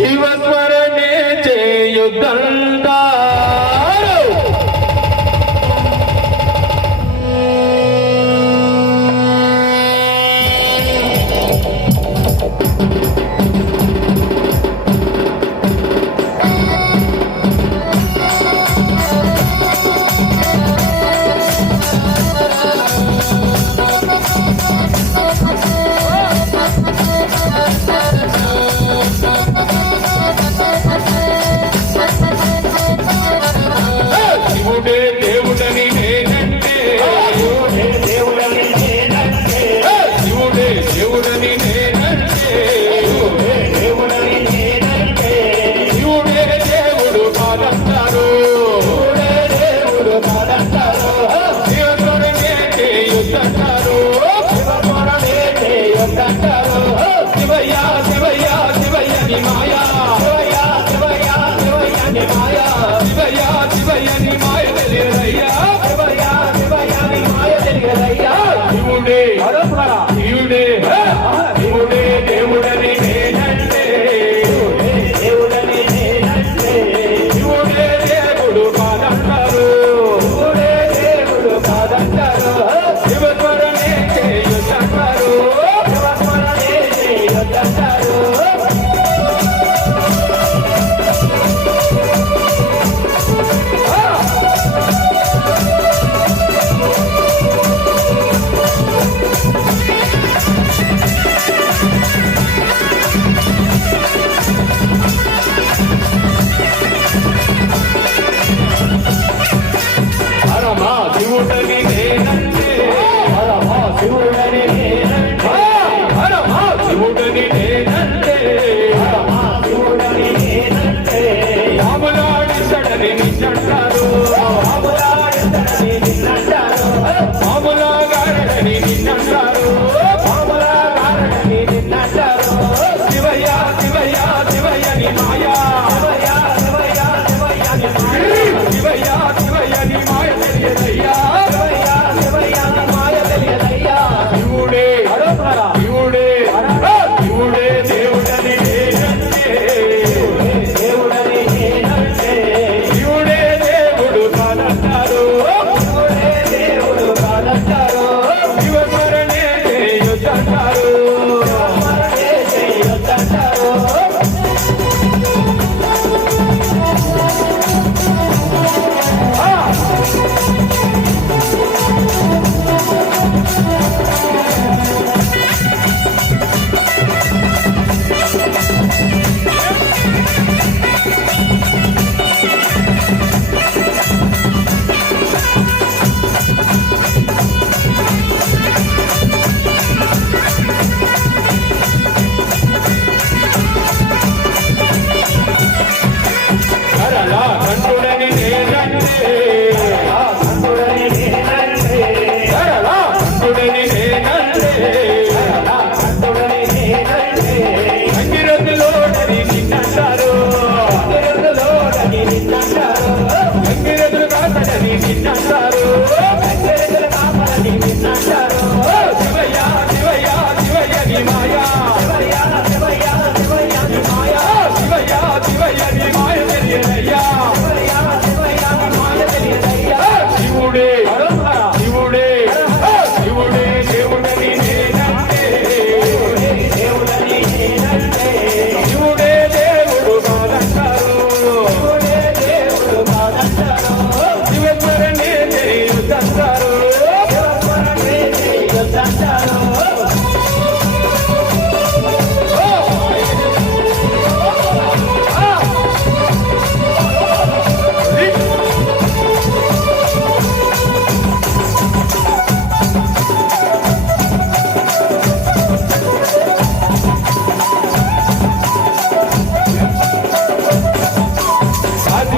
శివ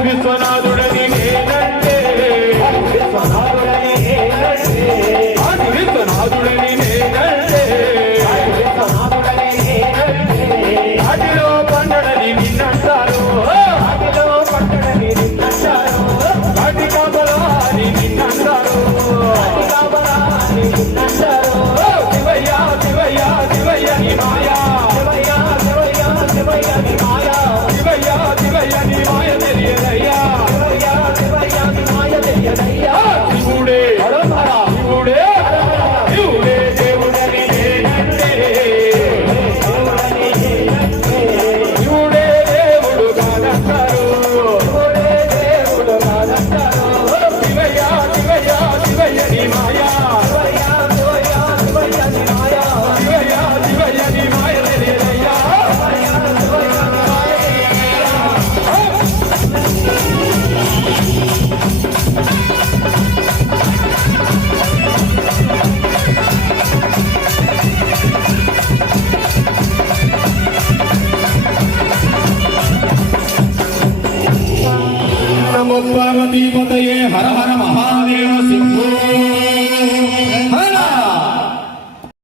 విశ్వనాథుడని నేనంటే విశ్వనాథుడని నేనంటే విశ్వనాథుడని నేనంటే విశ్వనాథుడని నేనంటే అదిలో పండడని నిన్నంటారు అదిలో పండడని నిన్నంటారు అతి కబలాని నిన్నంటారు అతి కబలాని నిన్నంటారు శివయ్య శివయ్య శివయ్య నీ మాయా శివయ్య శివయ్య శివయ్య నీ మాయా శివయ్య శివయ్య నీ మాయ తెలియదయ్యా శివయ్య శివయ్య నీ మాయ తెలియదయ్యా శివుడే శివుడే శివుడే దేవుడని నేనంటే శివుడే దేవుడు కాదంటారు శివుడే దేవుడు కాదంటారు శివయ్య శివయ్య శివయ్య నీ మాయా శివయ్య శివయ్య శివయ్య నీ మాయా శివయ్య శివయ్య నీ మాయ తెలియదయ్యా శివయ్య శివయ్య నీ మాయ తెలియదయ్యా నమో పార్వతీపతయే హర హర మహాదేవ శంభో